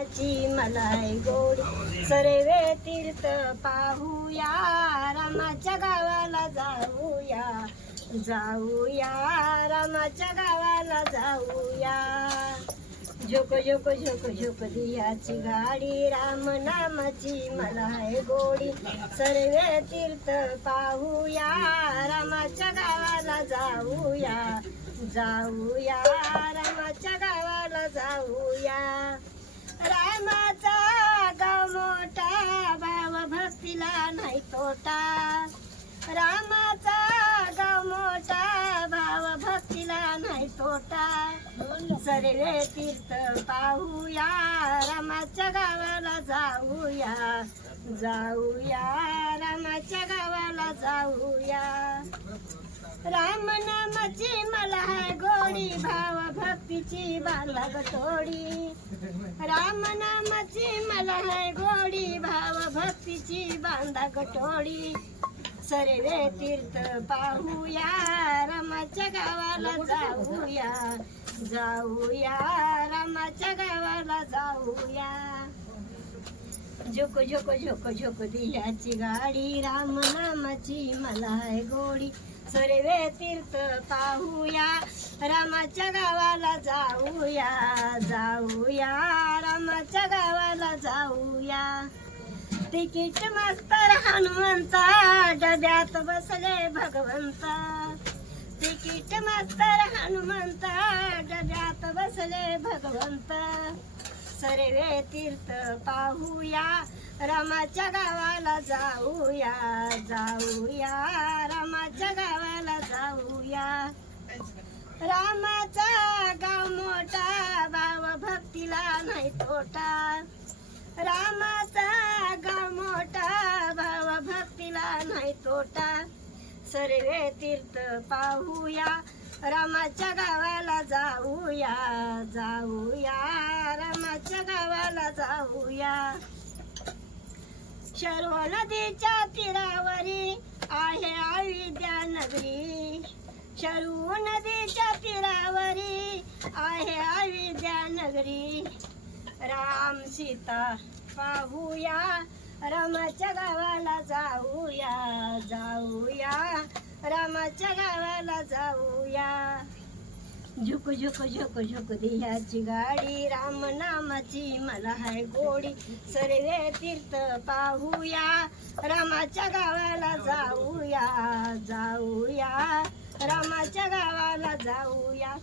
ची मलाय गोडी. सर्वे तीर्थ पाहूया. रामाच्या गावाला जाऊया. जाऊया. रामाच्या गावाला जाऊया. झोक झोक झोक झोक दियाची गाडी. राम नामाची मलाय गोडी. सर्वे तीर्थ पाहूया. रामाच्या गावाला जाऊया. जाऊया. रामाच्या गावाला जाऊया. नाही रामाचा गाव मोठा भाव भक्तीला नाही तोटा. सर्वे तीर्थ पाहूया रामाच्या गावाला जाऊया. जाऊया रामाच्या गावाला जाऊया. राम नामाची मला गोडी भाव भक्तीची बाला गटोडी राम नामाची मला आहे गोडी भाव भक्तीची बांधा गटोडी सर्वे तीर्थ पाहूया रामाच्या गावाला जाऊया. जाऊया रामाच्या गावाला जाऊया. झोक झोक झोक झोक दिल्याची गाडी. राम नामाची मला आहे गोडी. सर्वे तीर्थ पाहूया. रामाच्या गावाला जाऊया जाऊया. रामाच्या गावाला जाऊया. तिकीट मास्तर हनुमंता डब्यात बसले भगवंता. तिकीट मास्तर हनुमंता डब्यात बसले भगवंता. सर्वे तीर्थ पाहूया. रामाच्या गावाला जाऊया जाऊया. रामाच्या गावाला जाऊया. रामाचा गाव मोठा भाव भक्तीला नाही तोटा. रामाचा गाव मोठा भाव भक्तीला नाही तोटा. सर्वे तीर्थ पाहूया. रामाच्या गावाला जाऊया जाऊया. रामाच्या गावाला जाऊया. शर्व नदीच्या तीरावरी आहे अयोध्या नगरी. शरू नदीच्या तीरावरी आहे अयोध्या नगरी. राम सीता पाहूया. रामाच्या गावाला जाऊया जाऊया. रामाच्या गावाला जाऊया. झुक झुक झुक झुक दियाची गाडी. राम नामाची मला हाय गोडी. सर्वे तीर्थ पाहूया. रामाच्या गावाला जाऊया जाऊया. रामाच्या गावाला जाऊया.